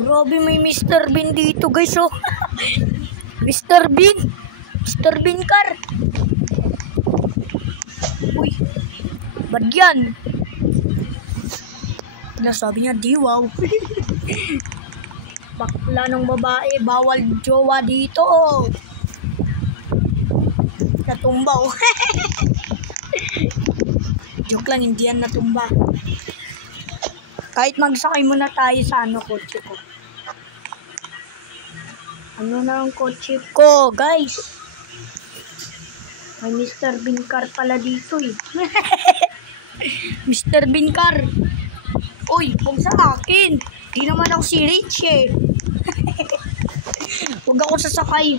Grabe, may Mr. Bean dito guys, oh. Mr. Bean. Mr. Bean car. Uy. Ba't yan? Sabi niya, di wow. Bakla ng babae, bawal jowa dito, oh. Natumba, oh. Joke lang, hindi yan natumba. Kahit magsakay muna tayo sa kotse ko. Ano na ang kotse ko, guys? May Mr. Bean car pala dito, eh. Mr. Bean car. Uy, huwag sa akin. Di naman ako si Rich, eh. Huwag ako sasakay.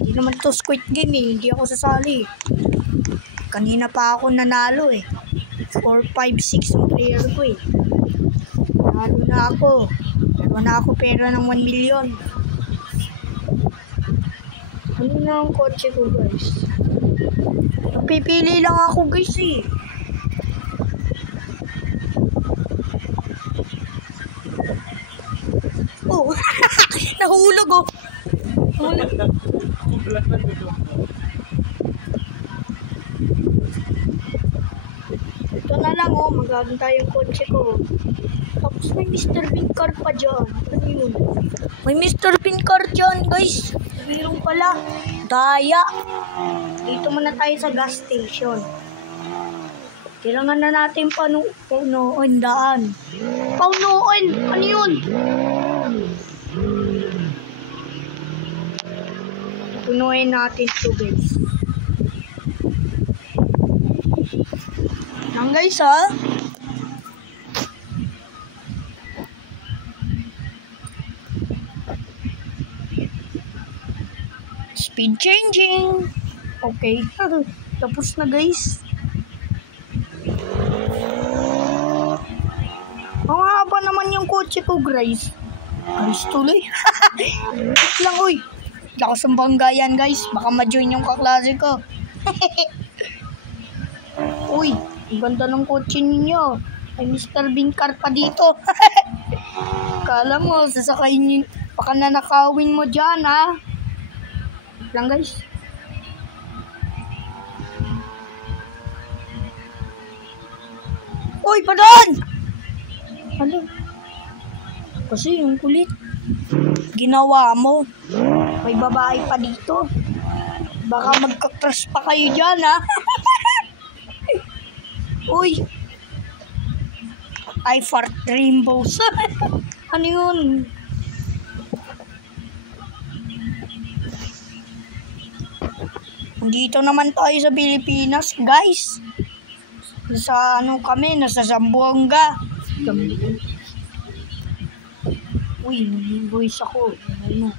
Di naman to Squid Game, eh. Hindi ako sasali. Kanina pa ako nanalo, eh. 4, 5, 6 ang player ko, eh. Nanalo na ako. Dalawa na ako pera ng 1 million. Ano na ang kotse ko, guys? Pipili lang ako, guys, eh. Oh, nahulog, oh. Nahulog. Ito na lang, oh. Magaganda yung kotse ko. Tapos may Mr. Bean car pa dyan. Ano yun? May Mr. Bean car dyan, guys. Mayroon pala. Daya. Dito muna tayo sa gas station. Kailangan na natin paunuin daan. Paunuin? Ano yun? Punuin natin ito, guys. Yan, guys, ha? Speed changing. Okay. Tapos na, guys. Ang haba naman yung kotse ko, guys. Guys, tuloy. Wait lang, uy. Lakas ang bangga yan, guys. Baka ma-join yung kaklase ko. Uy, ang ganda ng kotse ninyo. May Mr. Bean car pa dito. Kala mo, sasakayin nyo. Baka nanakawin mo dyan, ha? Lang, guys. Uy, padaan! Ano? Kasi yung kulit. Ginawa mo. May babae pa dito. Baka magka-crush pa kayo dyan, ha? Uy. I fart rainbows. Ano yun? Dito naman tayo sa Pilipinas, guys. Nasa nasa Zamboanga. Uy, may voice ako. Ano?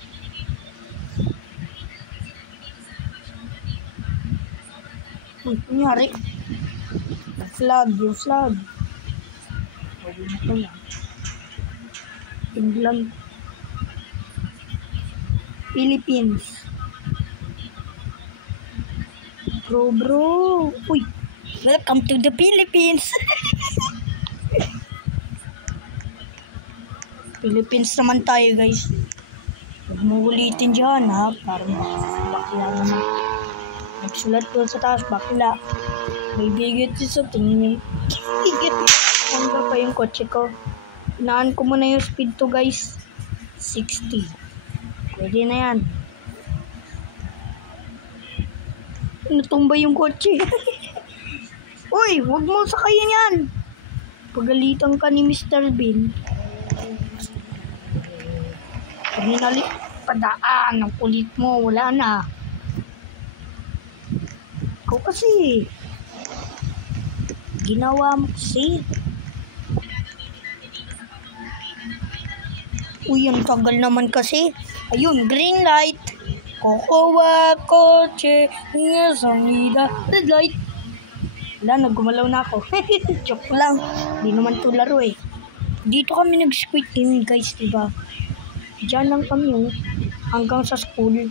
Uy, kunyari. Yung flag. Huwag na ko lang. England. Philippines. Bro. Uy, welcome to the Philippines. Philippines naman tayo, guys. Huwag mo ulitin dyan, ha? Parang bakla naman. Nagsulat ko sa taas, bakla. May bigit sa tingin. Ano ba pa yung kotse ko? Inaan ko muna yung speed to, guys. 60. Pwede na yan. Natumba yung kotse. Uy, huwag mo sakayin yan. Pagalitan ka ni Mr. Bean. Pinali padaan ang kulit mo, wala na. Ikaw kasi. Ginawa mo kasi. Uy, ang tagal naman kasi. Ayun, green light. Kokowa, kotse, nga sangida, red light. Wala, naggumalaw na ako. Joke lang. Hindi naman to laro, eh. Dito kami nag-squid game, guys, diba? Diyan lang kami, oh. Hanggang sa school.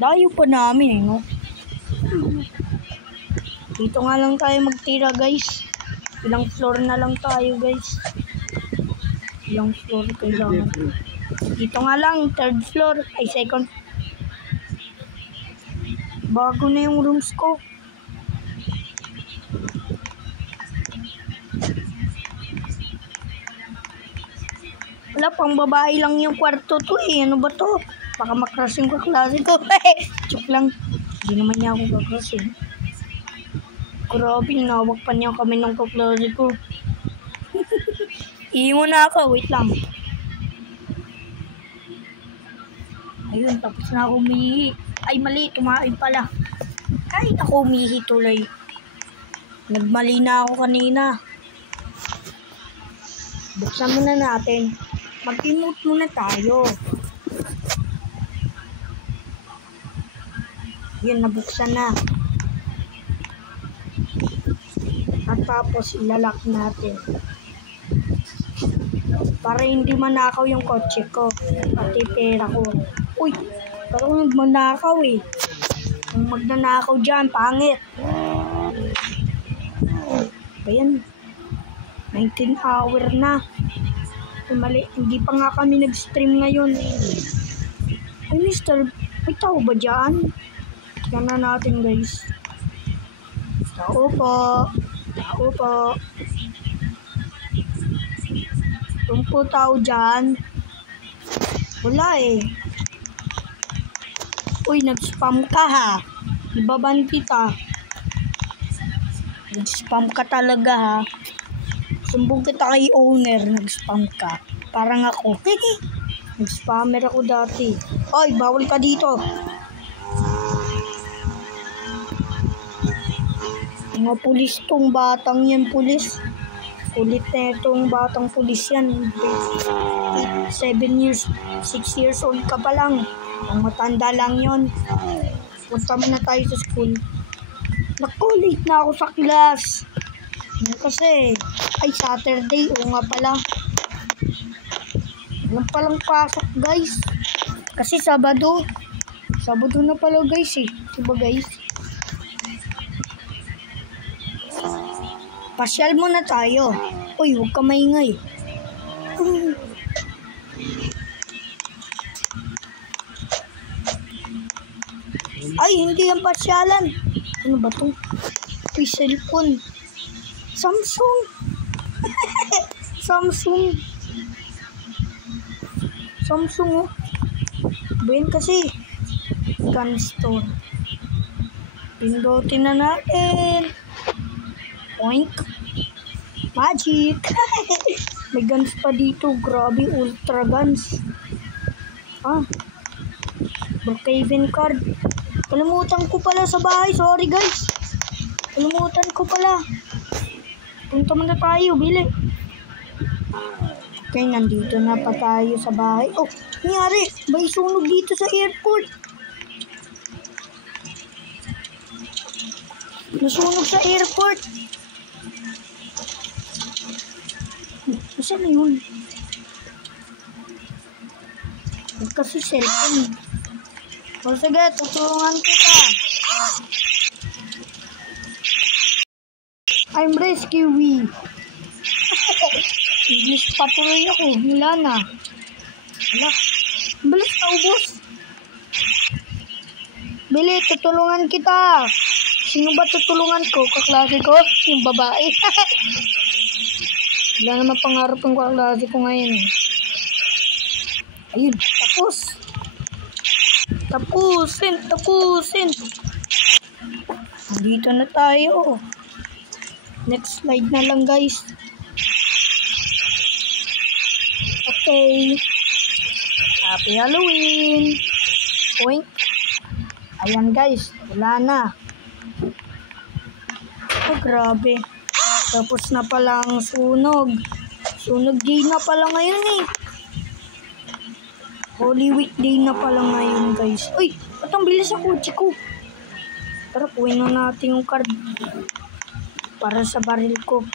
Layo pa namin, eh, no? Dito nga lang tayo magtira, guys. Ilang floor na lang tayo, guys. Ilang floor kailangan. Dito nga lang, third floor. Ay, second. Bago na yung rooms ko. Wala, pang babae lang yung kwarto to eh. Ano ba to? Baka makrush yung kaklase ko. Joke lang. Hindi naman niya ako kakrush eh. Grabe, nawag pa niya kami ng kaklase ko. Iimo na ako. Wait lang. Ayun, tapos na ako umihi. Ay, mali. Tumain pala. Kahit ako umihi tuloy. Nagmali na ako kanina. Buksan muna natin. Mag-emote muna tayo. Yun, nabuksan na. At tapos, ilalak natin. Para hindi manakaw yung kotse ko. Pati pera ko. Uy, pero nagmanakaw eh. Kung magnanakaw dyan, pangit. Ayan. 19 hour na. Mali, hindi pa nga kami nag-stream ngayon. Ay, mister, may tao ba dyan? Tignan na natin, guys. Tao po. Tao po. Kung po tao dyan. Wala eh. Uy, nag-spam ka ha. Ibaban kita. Nag-spam ka talaga ha. Sumbong kita kay owner, nag-spam ka. Parang ako. Nag-spammer ako dati. Oy, bawal ka dito. Mga pulis tong batang yan, pulis. Kulit na itong batang pulis yan. 7 years, 6 years old ka pa lang. Ang matanda lang yon. Punta muna tayo sa school. Naku, late na ako sa class. Kasi, ay Saturday, o nga pala. Walang palang pasok, guys. Kasi Sabado. Sabado na pala, guys eh. Diba, guys? Pasyal muna tayo. Uy, huwag ka maingay. Ay, hindi yan pasyalan. Ano ba to? Uy, cellphone. Samsung. Samsung. Samsung, oh. Bayan kasi. Gun store. Pindutin na natin. Oink. Magic. May guns pa dito. Grabe, ultra guns. Ah. Brookhaven card. Kalimutan ko pala sa bahay. Sorry, guys. Kalimutan ko pala. Punta muna tayo. Bili. Okay, nandito na pa tayo sa bahay. Oh, nangyari. May sunog dito sa airport. Nasunog sa airport. Saan na yun? Kasi cellphone. O sige, tutulungan kita. I'm rescuee. English pa tuloy ako. Wala na. Wala. Bilis ka, ubos. Bili, tutulungan kita. Sino ba tutulungan ko? Kaklase ko? Yung babae. Wala naman pangarap ng kaklase ko ngayon. Ayun, tapos. Tapusin. Dito na tayo. Next slide na lang, guys. Okay. Happy Halloween. Oink. Ayan, guys. Wala na. Oh, grabe. Tapos na palang sunog. Sunog day na pala ngayon eh. Holy Week day na pala ngayon, guys. Uy, ba't ang bilis ang kotse ko? Tara, kuhin na natin yung card. Para sa baril ko.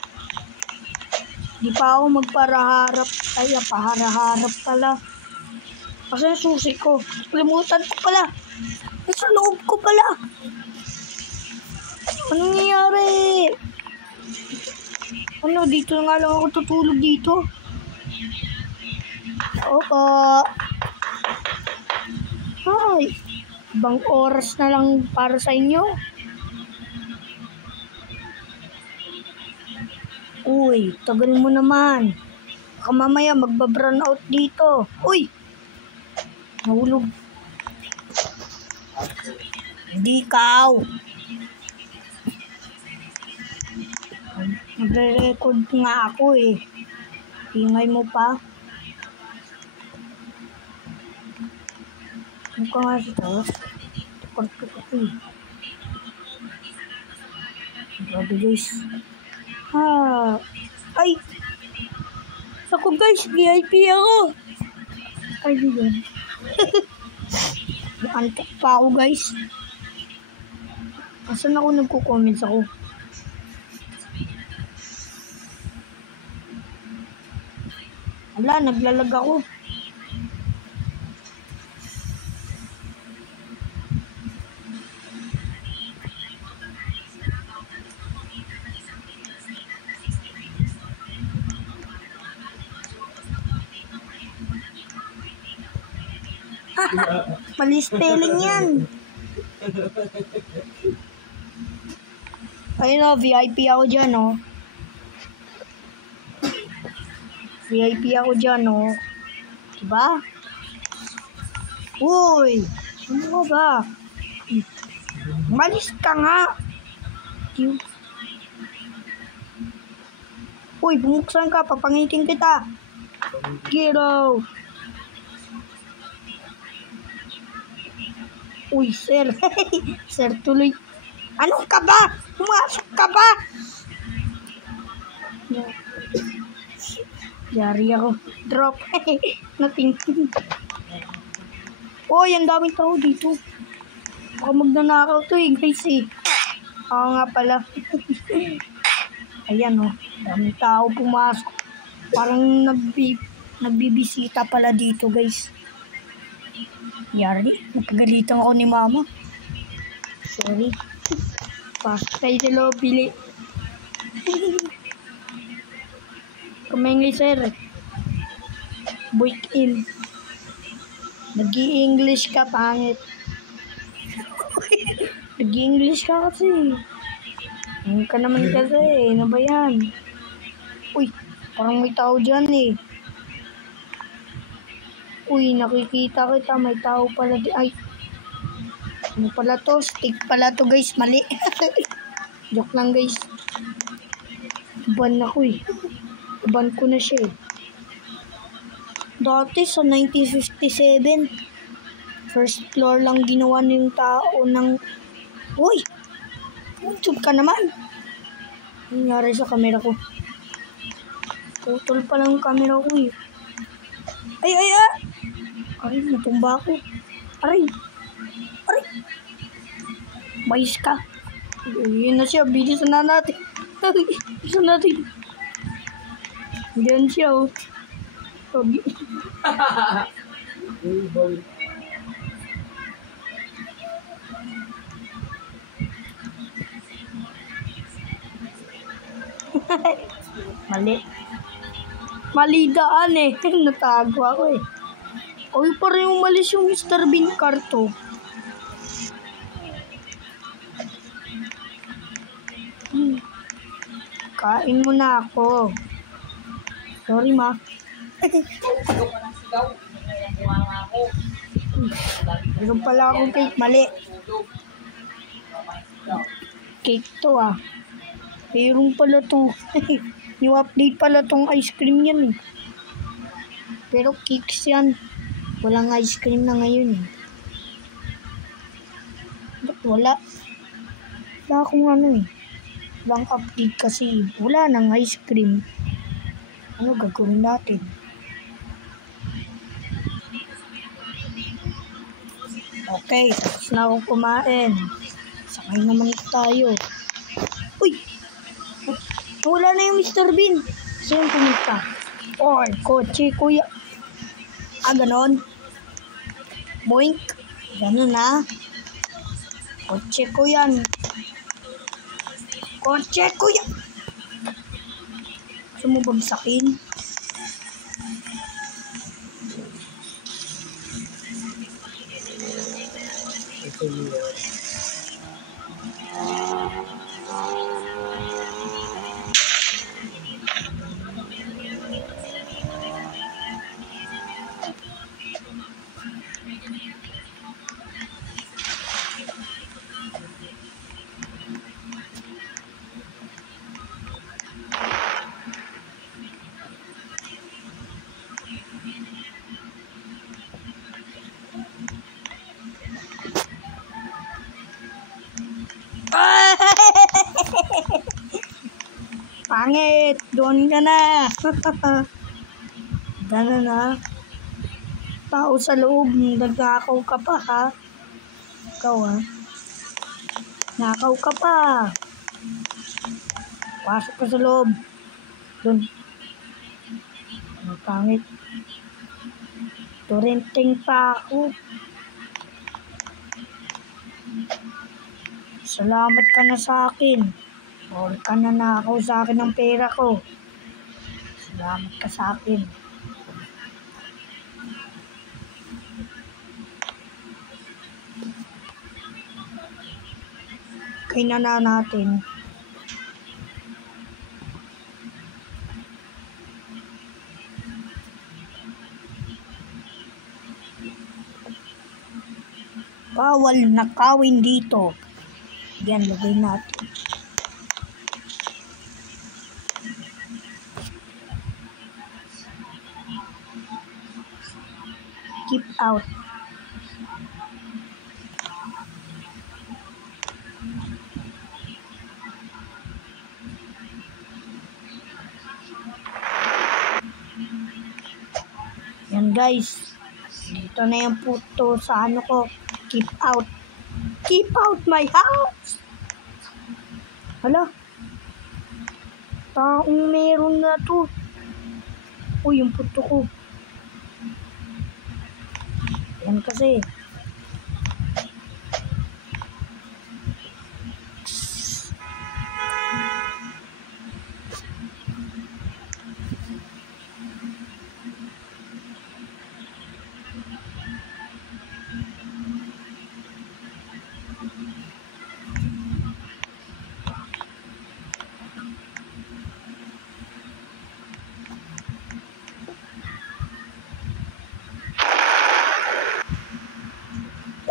Di pa ako magparaharap. Ay, paharaharap pala. Kasi yung susi ko. Kalimutan ko pala. Sa loob ko pala. Anong nangyari? Ano, dito nga lang ako tutulog dito. Opo. Ay, ibang oras na lang para sa inyo. Uy, tagal mo naman. Baka mamaya magba-brown out dito. Uy! Nahulog. Hindi ikaw. Nagre-record nga ako eh. Ingay mo pa. Ano ka nga ito? Record ko ito eh. Grabe guys. Ay! Ako guys, VIP ako. Ay, di yun. Antok pa ako guys. Asan ako nagko-comments ako? Wala, naglalag ako. Mali spelling yan. Ayun o, VIP ako dyan o. VIP ako dyan o. Diba? Uy! Ano ba? Malis ka nga. Uy, bumuksan ka. Papangitin kita. Get out. Uy, sir. Sir, tuloy. Ano ka ba? Pumasok ka ba? Yari ako. Drop. Nothing. Uy, ang daming tao dito. Baka magnanakaw to eh, guys eh. Oo nga pala. Ayan o. Daming tao pumasok. Parang nagbibisita pala dito, guys. Yari, nakagalitan ako ni mama. Sorry. Pasok tayo sa loob, bili. Kumaingay, sir. Buik in. Nag-i-English ka, pangit. Nag-i-English ka kasi. Ano ka naman kasi, ano ba yan? Uy, parang may tao dyan eh. Uy, nakikita kita, may tao pala di. Ay, ano pala to? Stick pala to guys, mali. Joke lang guys. Ban ako eh. Ban ko na siya eh. Dati sa 1957, first floor lang ginawa ng tao ng... Uy! YouTube ka naman. Nangyari sa camera ko. Putol pa lang yung camera ko eh. Ay! Aray, natumba ako. Aray! Mais ka. Yun na siya. Bilisan na natin. Bilisan natin. Diyan siya oh. Mali daan eh. Natago ako eh. Uy, parang umalis yung Mr. Bean karto. Kain mo na ako. Sorry, ma. Meron pala akong cake. Mali. Cake to ah. Meron pala to. New update pala tong ice cream yan eh. Pero cakes yan. Walang ice cream na ngayon eh. Ba't wala? Wala akong ano eh. Walang update kasi. Wala nang ice cream. Ano gagawin natin? Okay, tapos na akong kumain. Sakay naman tayo. Uy! Wala na yung Mr. Bean. Saan pumunta? Oy, kotse, kuya. Ganon. Boink. Ganon na. Kotse ko yan. Kotse ko yan. Gusto mo bagsakin? Pangit! Doon ka na! Gano'n na. Tao sa loob, nagkakaw ka pa ha? Ikaw ha? Nakaw ka pa! Pasok ka sa loob. Doon. Ang pangit. Turinting pa ako. Salamat ka na sa akin. Huwag ka na nakaw sa akin ng pera ko. Salamat ka sa akin. Kaya na natin. Bawal nakawin dito. Yan, lagay natin. Keep out. Yan guys. Dito na yung puto sa ano ko. Keep out. Keep out my house. Hala. Taong meron na to. Uy, yung puto ko. Yan kasi.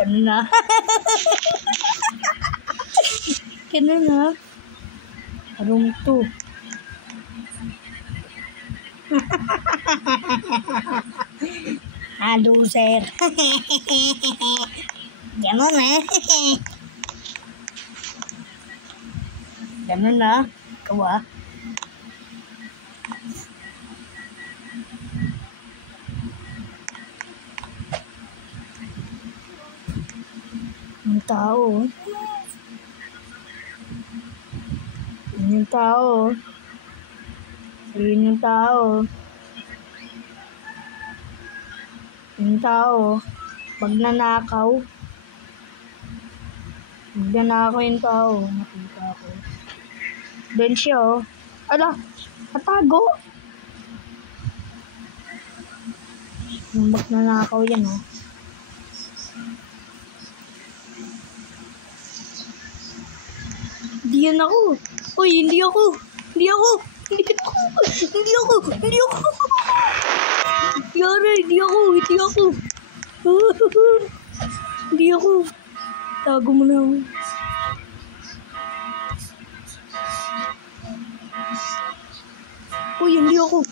Ganun na. Ganun na. Room 2. Loser. Ganun na. Ganun na. Ikaw ah. Yung tao. Yung tao. Yung tao. Yung tao. Pag nanakaw. Pag nanakaw yung tao. Nakita ko. Doon siya oh. Ala. Natago. Yung pag nanakaw yan oh. Hindi yan ako. Uy, hindi ako. Hindi ako. Hindi ako. Hindi ako. Hindi ako. Yara, hindi ako. Hindi ako. Hindi ako. Tago mo na ako. Uy, hindi ako.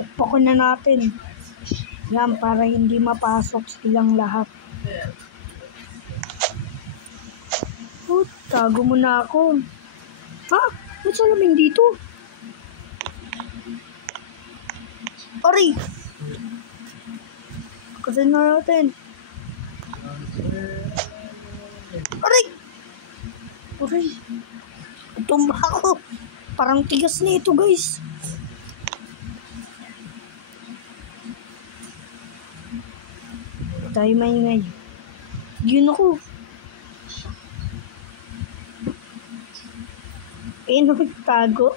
Takpakan na natin. Yan, para hindi mapasok silang lahat. Oh, tago mo na ako. Ha? Ba't salamin dito? Aray! Kasi na natin. Aray! Aray! Tumba ako. Parang tigas na ito, guys. Tayo maingay. Yun ako. Tago.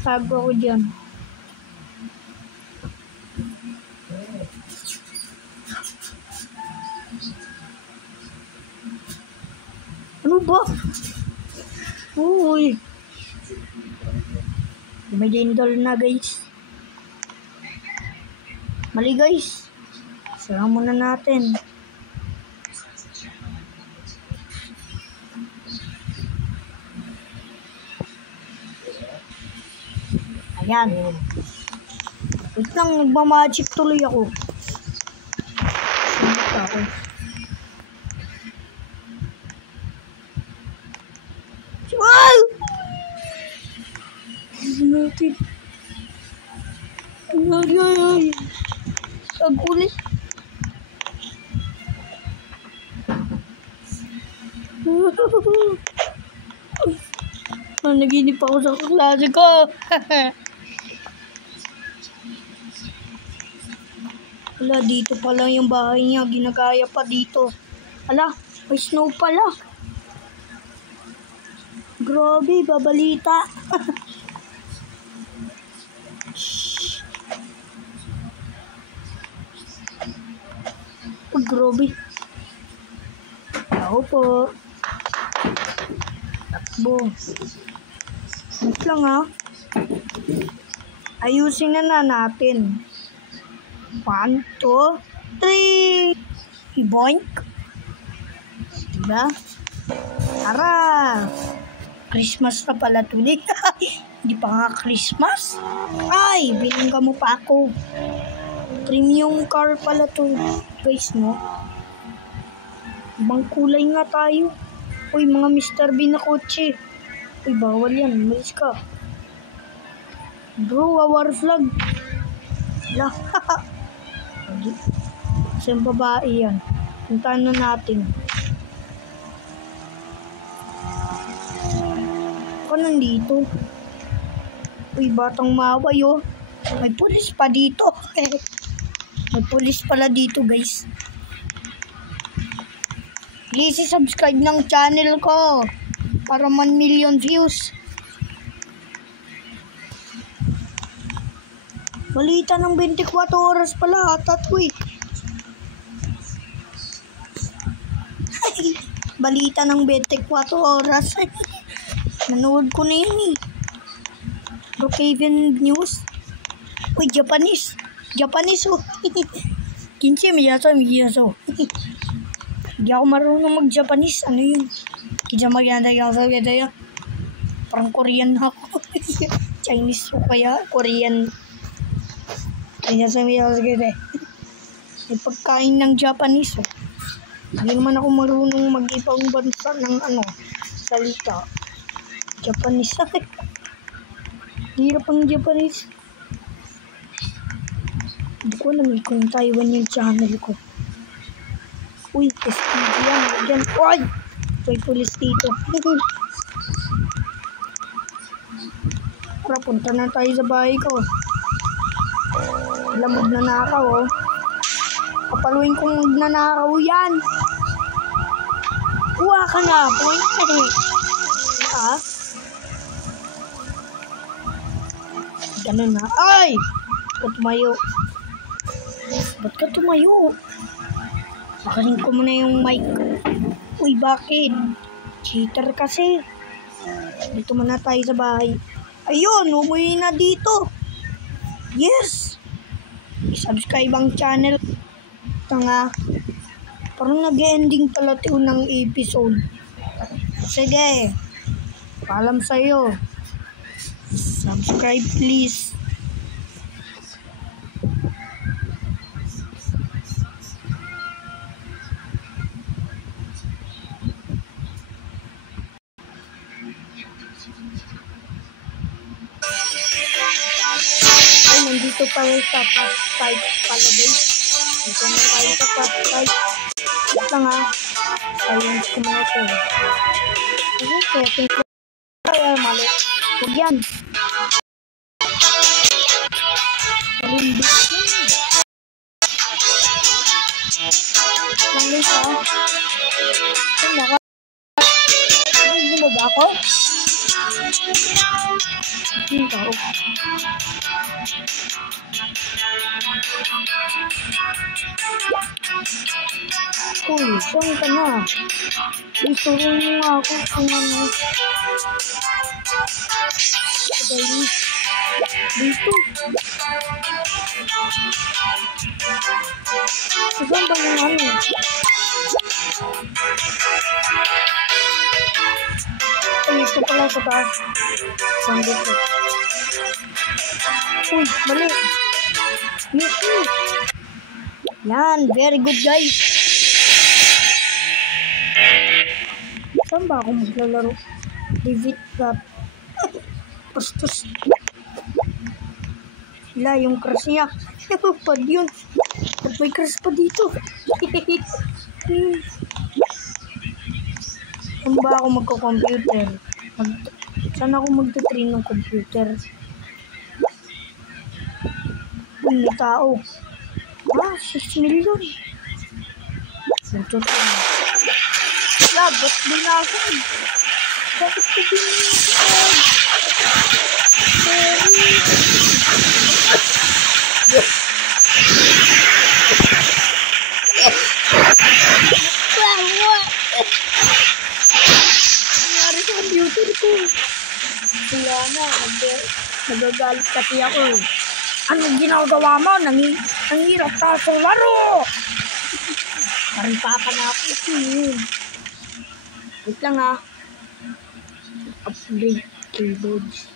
Tago ako dyan. Ano ba? Uy. May dindol na, guys. Mali, guys. Sara muna natin. Ayan. Wait lang, nagmamagic tuloy ako. Sumita ako. Wow! Natin. Ay. Agulit. Naginip ako sa klase ko. Wala, dito pa lang yung bahay niya. Ginagaya pa dito. Ala, may snow pala. Grabe, babalita. Oh, grabe. Ako po. Takbo. Wait lang ha. Ayusin na natin. 1, 2, 3. Boink. Diba? Tara. Christmas na pala tuloy. Hindi pa nga Christmas. Ay, binangga mo pa ako. Premium car pala to. Guys, no? Ibang kulay nga tayo. Uy, mga Mr. Bean na kotse. Uy, bawal yan. Malis ka. Bro, our flag. Lah. Kasi yung babae yan. Puntahan na natin. Ako nandito. Uy, batang maway oh. May pulis pa dito. May pulis pala dito, guys. Please subscribe ng channel ko para 1 million views. Balita ng 24 oras pala ata to eh. Balita ng 24 oras. Nanood ko na yun eh. Brookhaven News. Uy, Japanese. Japanese oh. Kinsi, miyaso. Hindi ako marunong mag-Japanese. Ano yun? Kaya maganda yung sabi tayo. Parang Korean ako. Chinese o kaya Korean. Kaya sabi ako sige. May pagkain ng Japanese oh. Hindi naman ako marunong mag-ibang bansa ng salita. Japanese. Hirap ang Japanese. Hindi ko alam kung Taiwan yung channel ko. Uy, SPG yan. Uy! May pulis dito. Tara, punta na tayo sa bahay ko. Alam, magnanakaw oh. Kapaluin kong magnanakaw yan. Kuha ka na, boy. Ha? Ganun na. Ay! Ba't tumayo? Ba't ka tumayo? Bakaling ko muna yung mic. Uy, bakit? Cheater kasi. Dito muna tayo sa bahay. Ayun, umuwi na dito. Yes! I-subscribe ang channel. Tanga. Parang nag-ending pala ito ng episode. Sige. Paalam sa'yo. Subscribe please. Ay, nandito pala sa fast type pala guys. Dito na tayo sa fast type. Ito nga. Silence ko muna ito. Okay, thank you. mali. Huwag yan. Malimbis yan. Langis ha. Saan na ka? Hindi mo ba ako? Hindi ka ako. Uy, saan ka na? Ituloy mo nga ako kung ano. Dito. Saan ba yung ano? Ay, ito pala sa taas. Saan dito? Uy, mali. Yuki. Yan, very good guys. Saan ba ako maglalaro? David Cup. Pastos. Wala yung crush niya. Pad yun. At may crush pa dito. Saan ba ako magko-computer? Saan ako magta-train ng computer? May tao. 6 million. Magta-train. Wala, ba't binasag? Bakit ko binasag? Nangyari sa computer ko. Wala na. Nagagalit kasi ako. Anong ginagawa mo? Nanghirap ka sa laro. Karipaka na ako. Wait lang ha. Upgrade keyboards.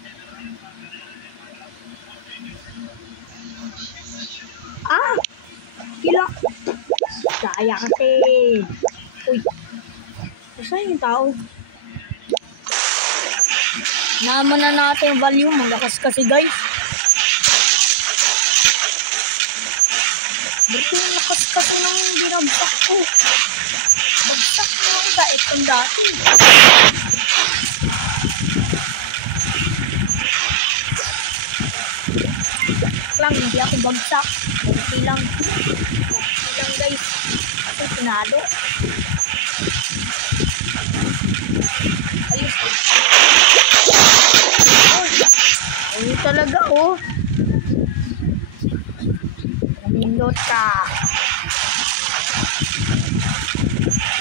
Kila. Kaya kasi. Uy. Saan yung tao? Naman na natin yung value. Malakas kasi guys. Ba't yung lakas kasi nang binabsak ko? Bagsak na ako sa itong dati. Lang, hindi ako bagsak. Okay lang. Okay lang guys. Kasi pinalo. Ayos. Ayos talaga oh. Namindot ka.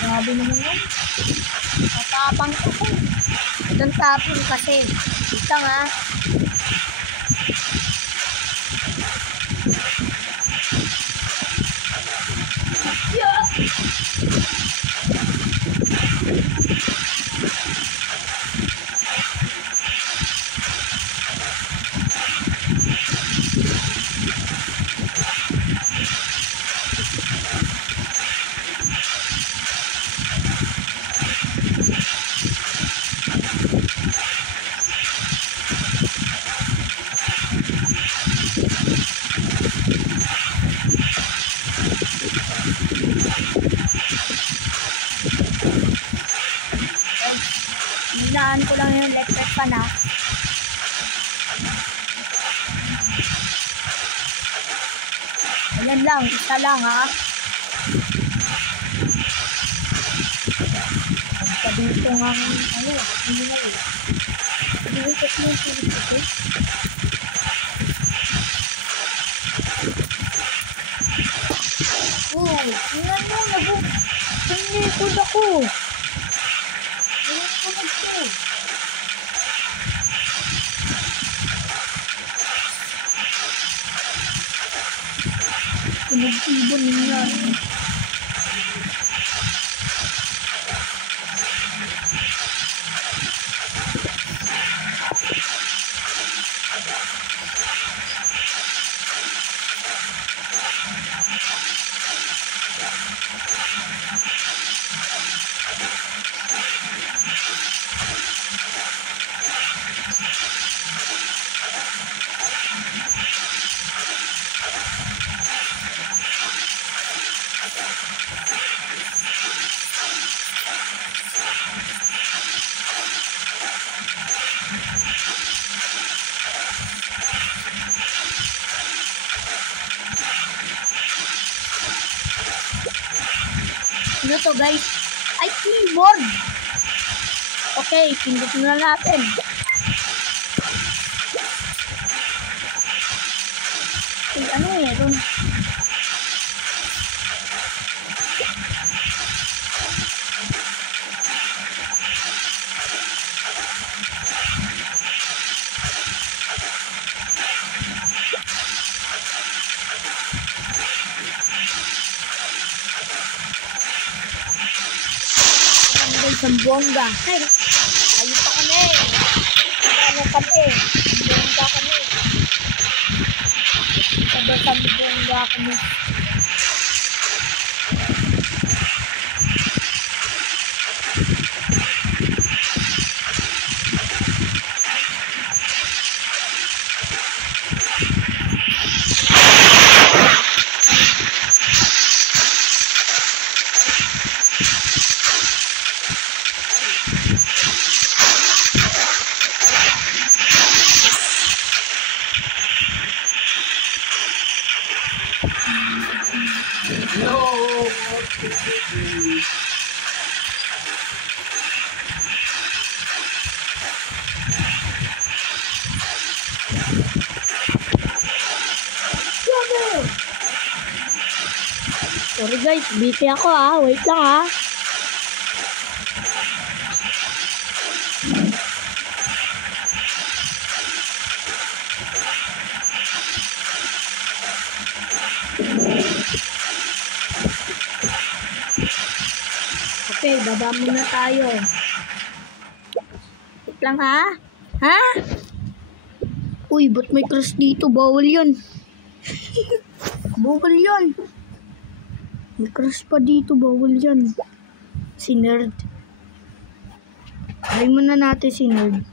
Grabe naman yun. Matapang ko po. Itong tapon kasi. Ito nga. Hinaan ko lang yung electric fan ha. Ayan lang, isa lang ha. Dito nga ano, hindi na yun. Hindi kasi yung tulit ito. Oh, tingnan mo, nag-likod ako. Pinag-ibon niya. Ano to guys? Ay, keyboard! Okay, pindutin na natin. Ay, ano meron? Ang bongga. Ay, ayun pa kami. Ano kami? Bongga kami. Sabay bongga kami. Sorry guys, busy ako ah. Wait lang ah. Okay, baba muna tayo. Wait lang ha? Ha? Uy, ba't may crush dito? Bawal yun. Bawal yun. May crush pa dito. Bawal yun. Si Nerd. Alay muna natin si Nerd.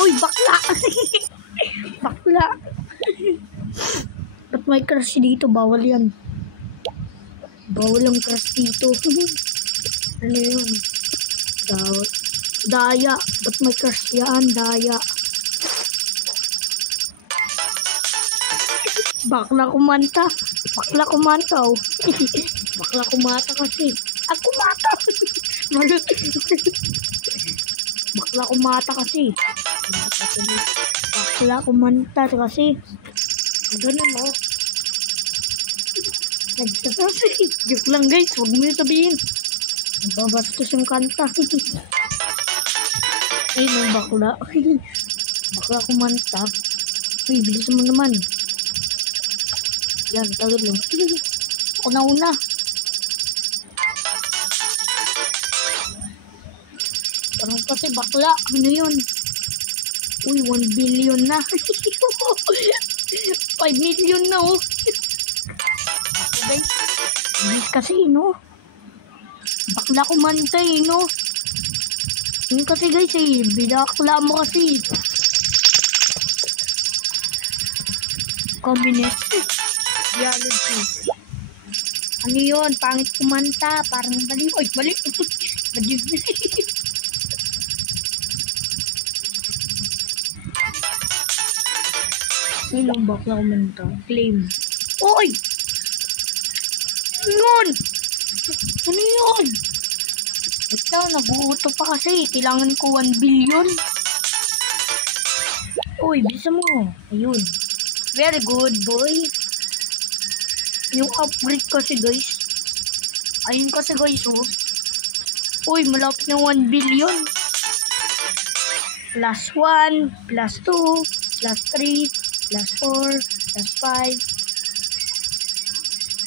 Uy, bakla! Bakla! Ba't may crush dito? Bawal yan. Bawal ang crush dito. Ano yun? Daya. Ba't may crush yan? Daya. Bakla kumanta. Bakla kumanta oh. Bakla kumata kasi. Ah, kumata! Bakla kumata kasi. Bakla kumanta kasi. Ganun oh. Nagtatasi. Joke lang guys. Huwag mo yung sabihin. Babastos yung kanta. Ay, may bakla. Bakla kumanta. Uy, bilis mo naman. Yan, tagad lang. Ako na una. Parang kasi bakla. Ano yun? Uy, 1 billion na. 5 million na oh. Okay. Kasi no. Bakla kumanta no. Yun kasi guys binakla mo kasi. Combination. Geology. Ano yun? Pangit kumanta. Parang bali. Oy, bali. Bali. Ilang bakla kumanta. Claim. Oy! Yun! Ano yun? Ito, nag-uuto pa kasi. Kailangan ko 1 billion. Uy, bisa mo. Ayun. Very good, boy. Yung upgrade kasi, guys. Ayun kasi, guys, oh. Uy, malapit ng 1 billion. Plus 1, plus 2, plus 3, plus 4, plus 5.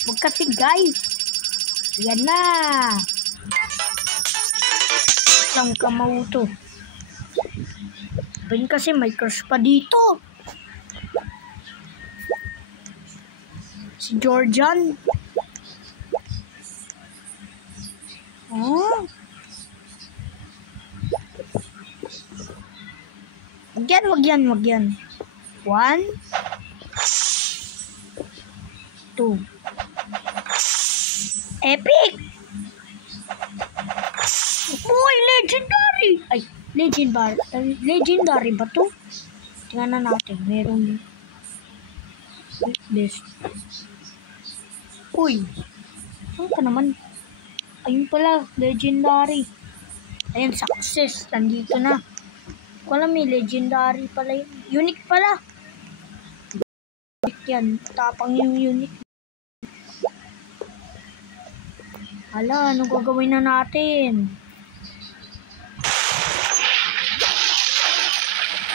Huwag kasi, guys. Yan na. Lang kamauto. Pwede kasi may crush pa dito. Si Georgian. Oh. Wag yan. 1, 2. Epic! Boy, legendary! Ay, Legendary ba to? Tingnan na natin. Meron this. Uy. Saan ka naman? Ayun pala. Legendary. Ayun, success. Nandito na. Wala, may legendary pala yun. Unique pala. Unique yan. Tapang yung unique. Hala, anong gagawin na natin?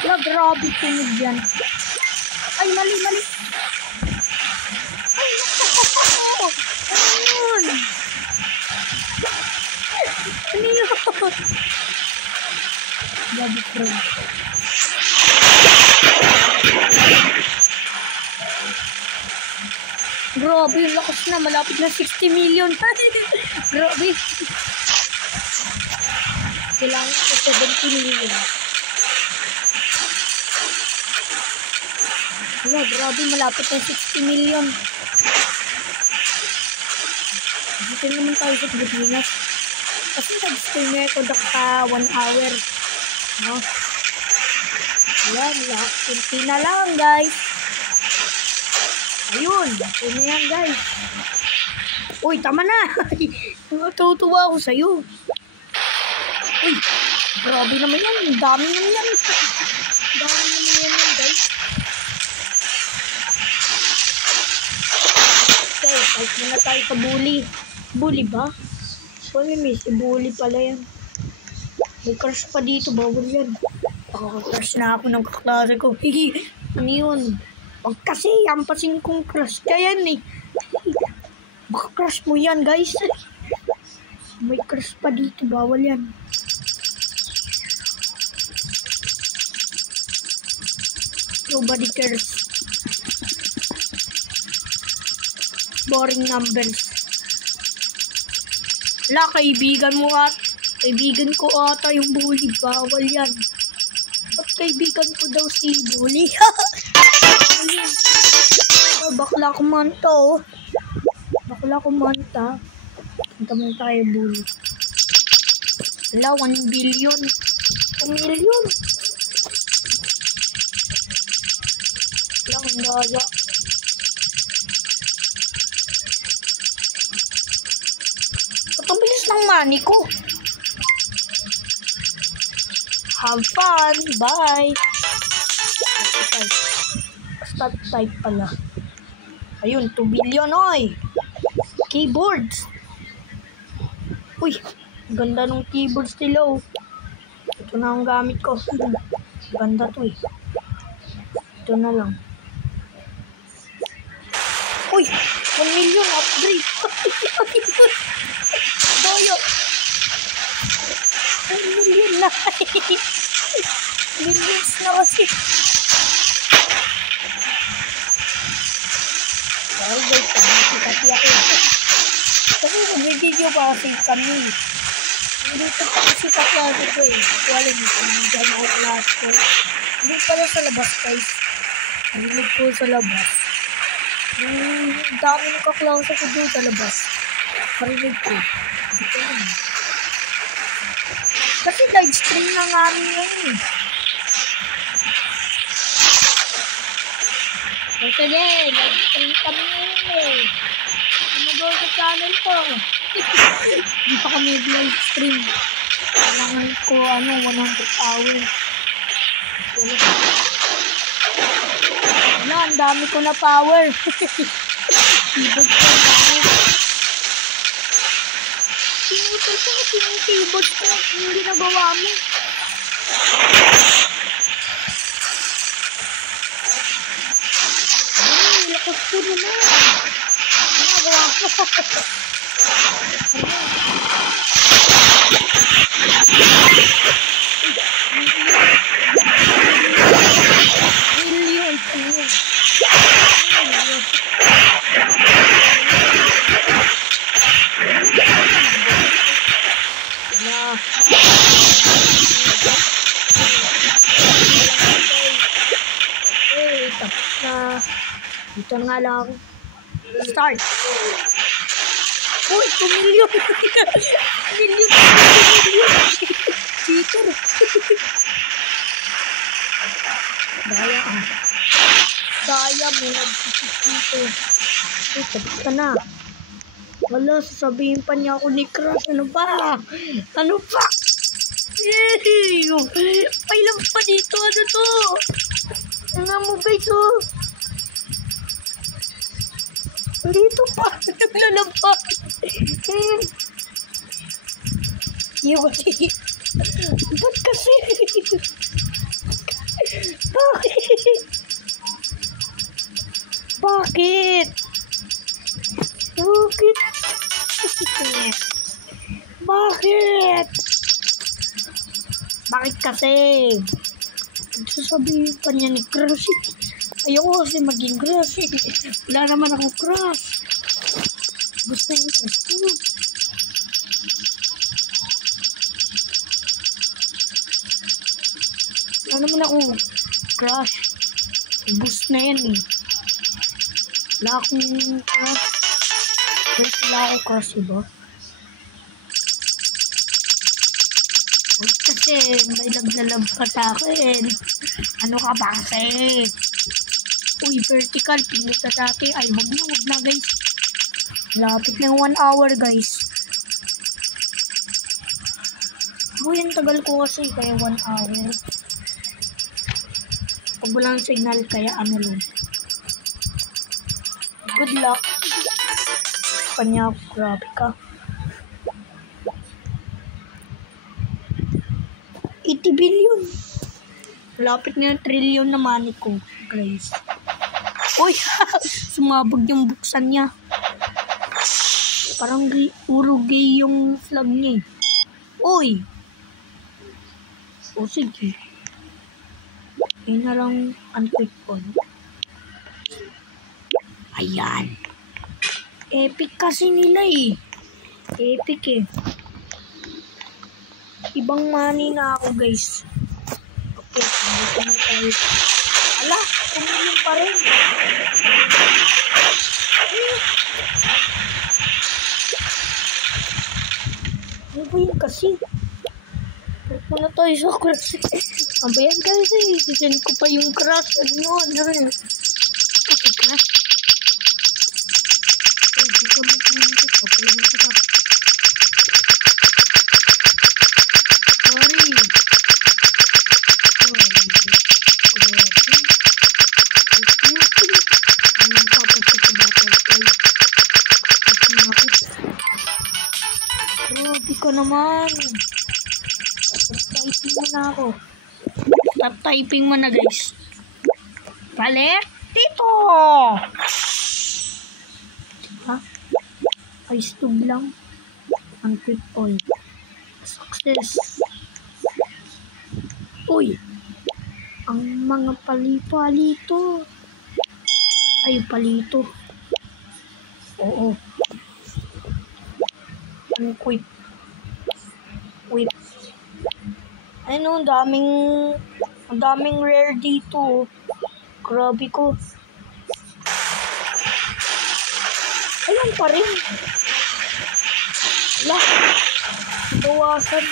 Wala, grabe tunog yan. Ay, mali. Ay, naku! Ayun! Ano yun? Grabe, bro. Grabe, yung lakas na. Malapit na 60 million. Grabe. Kailangan ko 70 million. Wala, grabe. Malapit na 60 million. Dito naman tayo sa Pilipinas. Kasi nag-stream ako ka 1 hour. No? Ayan, kunti na lang, guys. Ayun, ito na yan, guys. Uy, tama na. Natutuwa ako sa'yo. Uy, grabe naman yan. Dami naman yan. Dami naman yan, guys. Okay, kahit muna tayo sa bully. Bully ba? Uy, may si bully pala yan. May crush pa dito, bawal yan. Pakaka-crush na ako ng kaklase ko. Ano yun? Wag kasi, yampasin kong crush ka yan eh. Baka crush mo yan, guys. May crush pa dito, bawal yan. Nobody cares. Boring numbers. Wala, kaibigan ko ata yung bully. Bawal yan. Ba't kaibigan ko daw si bully? Bakla kumanta oh. Bakla kumanta. Punta mo tayo bully. Wala, 1 billion. 1 million. Wala, ang daya. Ba't ang bilis ng money ko? Have fun. Bye. Start type pala. Ayun, 2 billion oy. Keyboards. Uy, ganda ng keyboards nila oh. Ito na ang gamit ko. Ganda to eh. Ito na lang. Uy, 1 million upgrade. Boyo. 1 million na. Millions na kasi. Ay, guys, kasi ako. Kasi nag-video pa kasi kami. Hindi pa kasi kaklase ko eh. Wala mo kung nandiyan ako klase ko. Hindi pala sa labas, guys. Narinig ko sa labas. Ang dami ng kaklase ko doon sa labas. Narinig ko. Hindi ko lang. Kasi live stream na nga rin ngayon eh. Okay, live stream kami ngayon eh. Ano ba sa channel ko? Hindi pa kami live stream. Kailangan ko 100 hours. Wala, ang dami ko na power. Keyboard ko, ang dami. Pinutol ko kasi yung keyboard ko. Yung ginagawa mo. Ay, lakas ko naman. Ginagawa ko. Million. Okay, tapos na. Dito nga lang. Start. Uy, 2 million. Million. Cheater. Daya ah. Daya, may nag-cheater. Ay, tapos ka na. Wala, sasabihin pa niya ako ni Crush. Ano ba? Ano ba? Pailan pa dito. Ano to? Ano mo guys oh? Dito pa. Naglalabas. Yun. Ba't kasi? Bakit? Bakit? Bakit? Bakit? Bakit kasi? Sasabihin pa niya ni Crush. Ayoko kasi maging crush. Wala naman ako crush. Gusto yung crush ko. Wala naman ako crush. Boost na yan eh. Wala akong crush. Wait, wala ako crush iba. Wait kasi may naglalab ka sa akin. Ano ka ba kasi? Uy, vertical. Pindot sa dati. Ay, wag na guys. Lapit ng 1 hour guys. Uy, ang tagal ko kasi kaya 1 hour. Pag walang signal kaya ano lang. Good luck. Kanya, grabe ka. 80 billion. Lapit na yung trillion na money ko, guys. Uy, sumabog yung buksan niya. Parang puro gay yung flag niya. Uy. O sige. Ayun na lang ang quick on. Ayan. Epic kasi nila eh. Epic eh. Ibang money na ako guys. Okay, dito na tayo. Ala, tumulong pa rin. Ano ba yun kasi? Huwag mo na tayo sa crush. Ang bayan kasi, sisend ko pa yung crush. Ano yun? Kasi crush. Ay, di ka mo kumunti. Kapalaman kita. Sorry. Grabe ka naman. Stop-typing mo na ako. Stop-typing mo na guys. Balik dito. Ha? Ice tube lang. Ang quick oil. Success. Uy. Ang mga palito. Ay, palito. Oo. Ang quick. Wait. Ano, ang daming rare dito. Grabe ko. Ayan pa rin. Wala. Bawasan.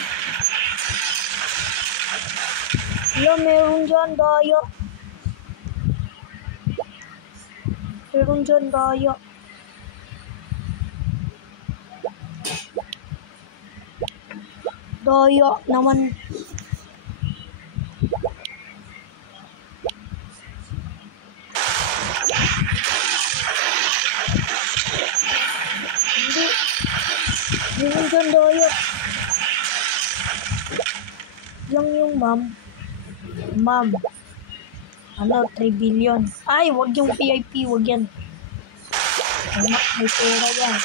Wala, meron dyan, daya. Meron dyan, daya. Daya naman. Hindi. Meron dyan, daya. Lang yung ma'am. Ma'am. Ano, 3 billion. Ay, wag yung VIP, wag yan. May pera yan.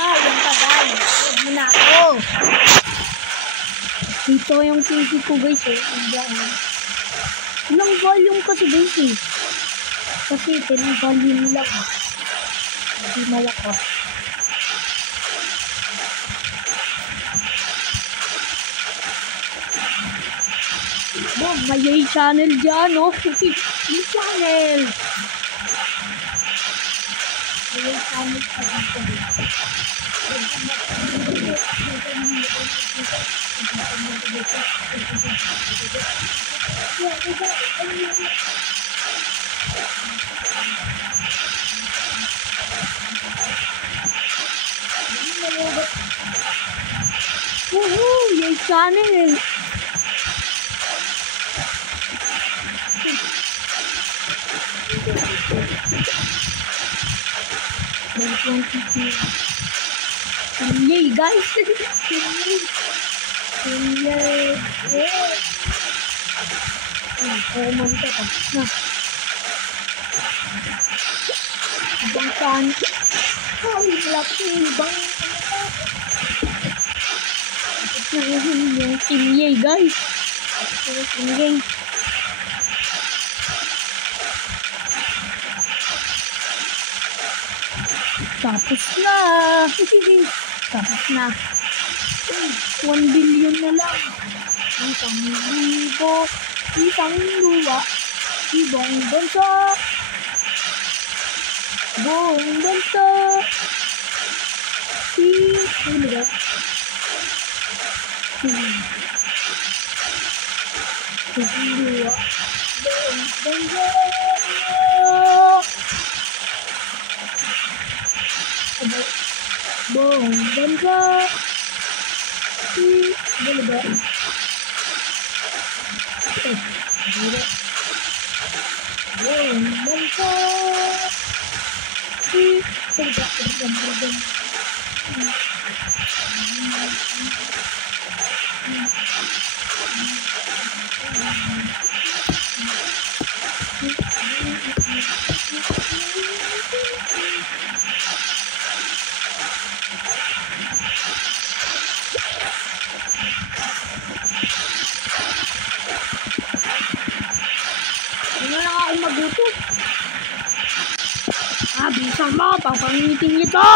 Ah, yung tagay. Wag mo na ako. Dito yung TV ko guys eh. Ilang volume kasi guys eh. Kasi 10 volume lang. Hindi malakas. Oh, may channel dyan, oh. May channel. May Woohoo! Yay channel! Yay guys! Yay! Common ka pa. Ibang saan? Ay, laki. Ibang tapos na yung Team Yay guys. Team Yay. Tapos na. Tapos na. 1 billion na lang. Isang libo. Isang luwa. Ibang bansa. Buong bansa. Ano ba? Isang luwa. Buong bansa. Buong bansa. Ano ba? Buong bansa. Hindi na lang ako maguto. Bisan mo, papangitin nito.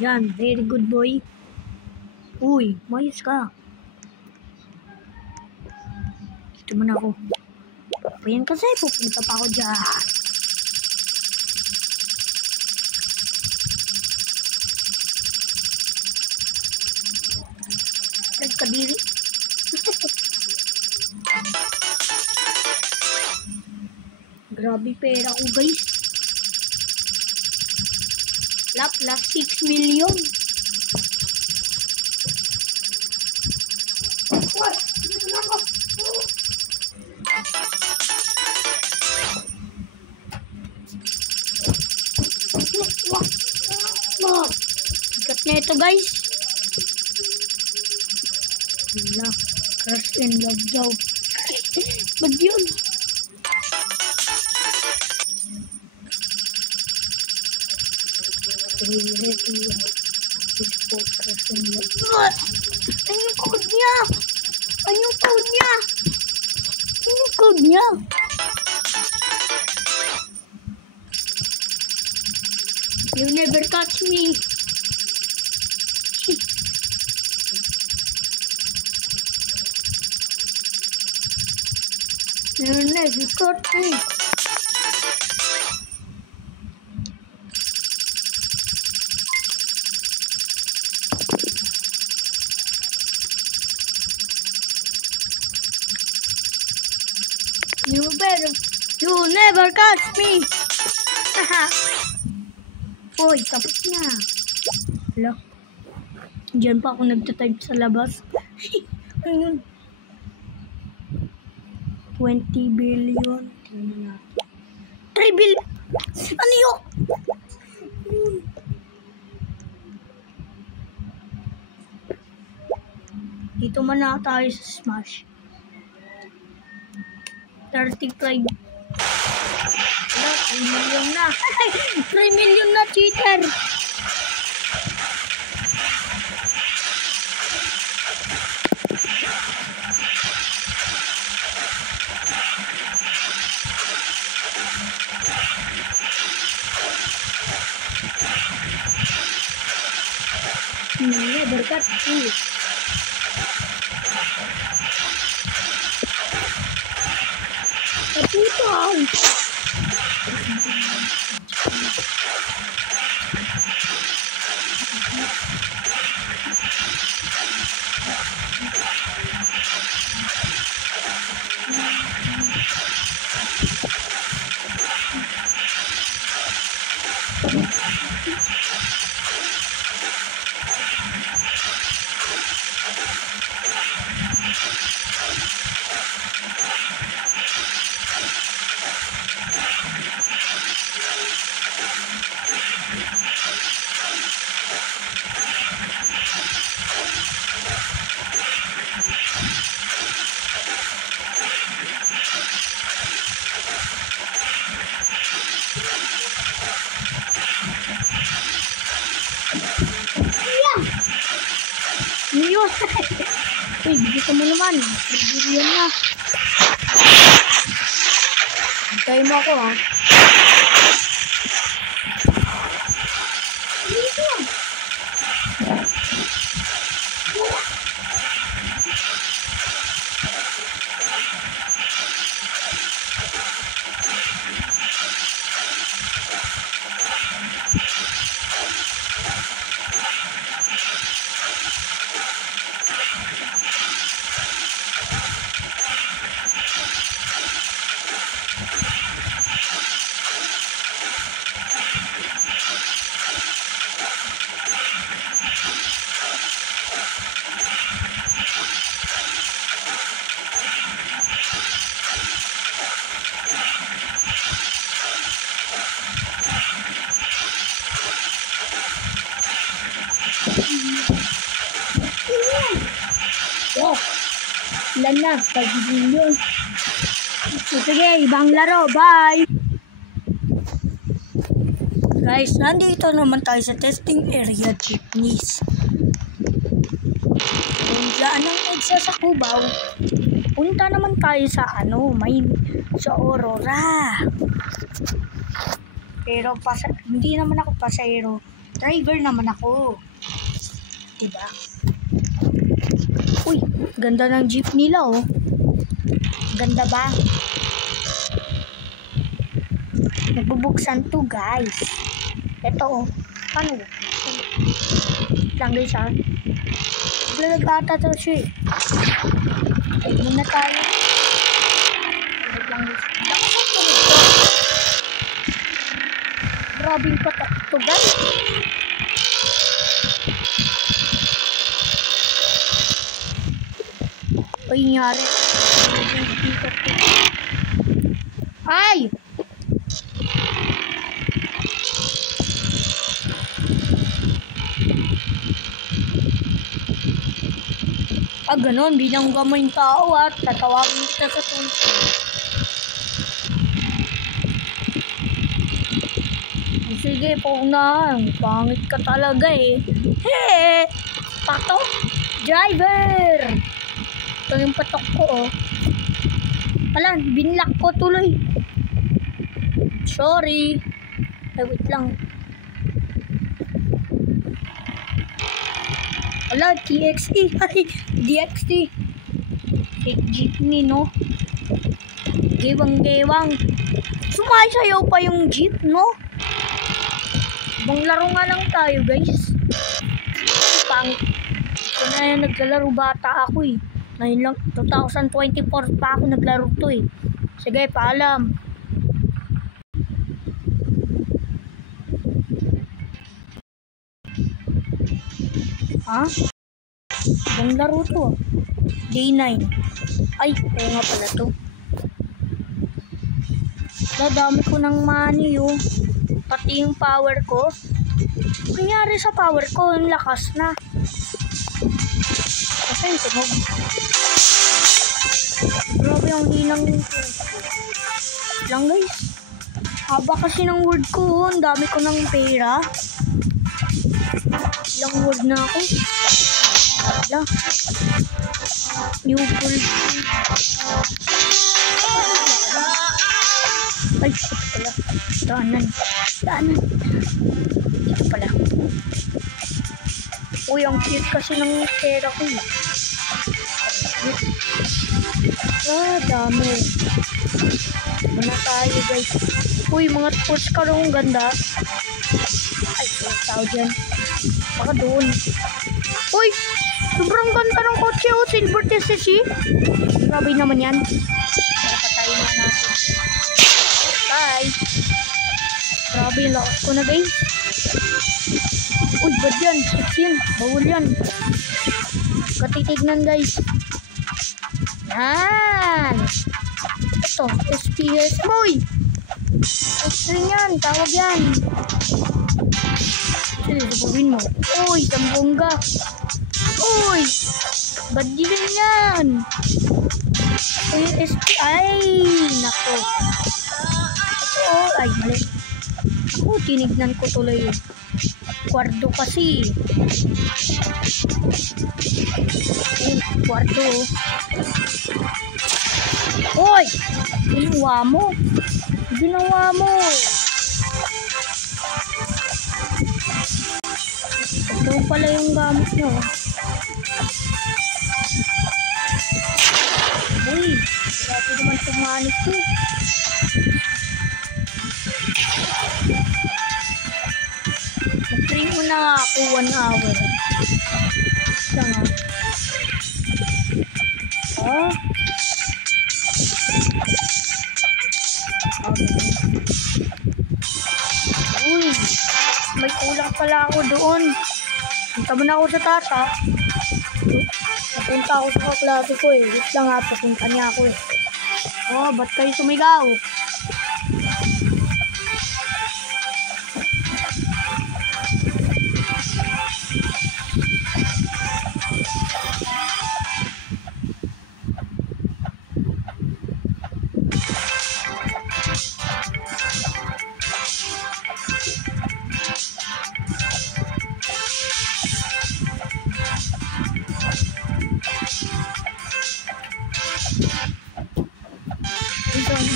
Yan, very good boy. Uy, mayos ka. Dito muna ako. Ayan kasi, pupunta pa ako dyan. Kadiri. Grabe pera ko guys. Plus 6 million. Sikat na ito guys. Wala. Crush and love daw. Ba't yun? Ano yung code niya? Ano yung code niya? Ano yung code niya? You never catch me. You never catch me. You never catch me. Haha. Hoy, tapos na. Hala. Diyan pa ako nagtatype sa labas. Ayun. 20 billion. 3 billion. Ano yun? Dito man na tayo sa Smash. 35. Wala, 3 million na. 3 million na, cheater. Berkat. Putaw! Yun! Uy, bigyan mo naman. Bigyan na. Hintay mo ako, ha? Oh, ilan na? 5 million. Sige, ibang laro. Bye! Guys, nandito naman tayo sa testing area jeepneys. Kung dyan ang EDSA sa Cubao, punta naman tayo sa sa Aurora. Pero hindi naman ako pasahero. Driver naman ako. Diba? Uy, ganda ng jeep nila, oh. Ganda ba? Nagbubuksan to, guys. Ito, oh. Paano? Lang, guys, ha? Lalagata to siya, eh. Ay, muna tayo. Lang, guys. Grabing patak to, guys. Ay, nangyari. Ay! Ganon. Binangga mo yung tao at tatawagin kita sa tulso. Sige, paunahan. Pangit ka talaga, eh. Hey! Patok! Driver! Ito yung patok ko, oh. Wala, binlock ko tuloy. Sorry. Ay, wait lang. Wala, TXT. Ay, DXT. Fake jeepney, no? Gewang-gewang. Sumasayaw pa yung jeep, no? Ibang laro nga lang tayo, guys. Kung na naglalaro bata ako, eh. Ngayon lang, 2024 pa ako naglaro to, eh. Sige, paalam. Ha? Ibang laro to. Day 9. Ay, kaya nga pala to. Dadami ko ng money, oh. Pati yung power ko. Nangyari sa power ko, yung lakas na. Kasi yung tunog. Grabe yung hinang lang, guys. Haba kasi ng word ko, ang dami ko ng pera. Ilang word na ako. Wala. New gold. Ay, ito pala. Daanan. Ito pala. Uy, ang cute kasi ng pera ko. Dami. Muna tayo guys. Uy, mga sports car ang ganda. Ay, tao dyan. Baka doon. Uy, sobrang ganda ng kotse oh. Silver TCC. Grabe naman yan. Patayin na natin. Bye. Grabe yung lakas ko na guys. Uy, bad yan. Sex yan. Bawal yan. Katitignan guys. Yan. Ito, SPS boy. String yan, tawag yan. Sige, sabuhin mo. Uy, sambongga. Uy, bad din yan. SP, ay, nako. Ito, ay, mali. Ako, tinignan ko tuloy. Kwardo kasi. Kwardo. Uy, ginawa mo. Ginawa mo. Ito pala yung gamit mo. Uy, grabe naman tumanik ko. Mag-train mo na ako 1 hour. Isa nga. Oh. Uy, may kulang pala ako doon. Punta mo na ako sa taas ha. Napunta ako sa kaklase ko eh. Wait lang ha, papunta niya ako eh. Oh, ba't kayo sumigaw?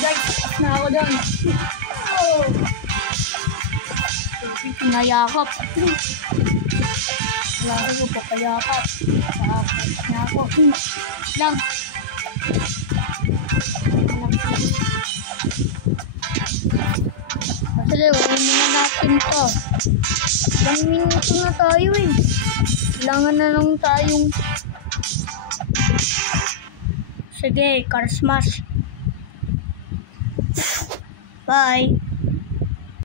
Guys, na ako doon. Oh. Nayakap. Wala ko papayakap. Nakapos na ako. Lang. Kasi wala na natin to. Ilang minuto na tayo eh. Kailangan na lang tayong... Sige, car smash. Bye.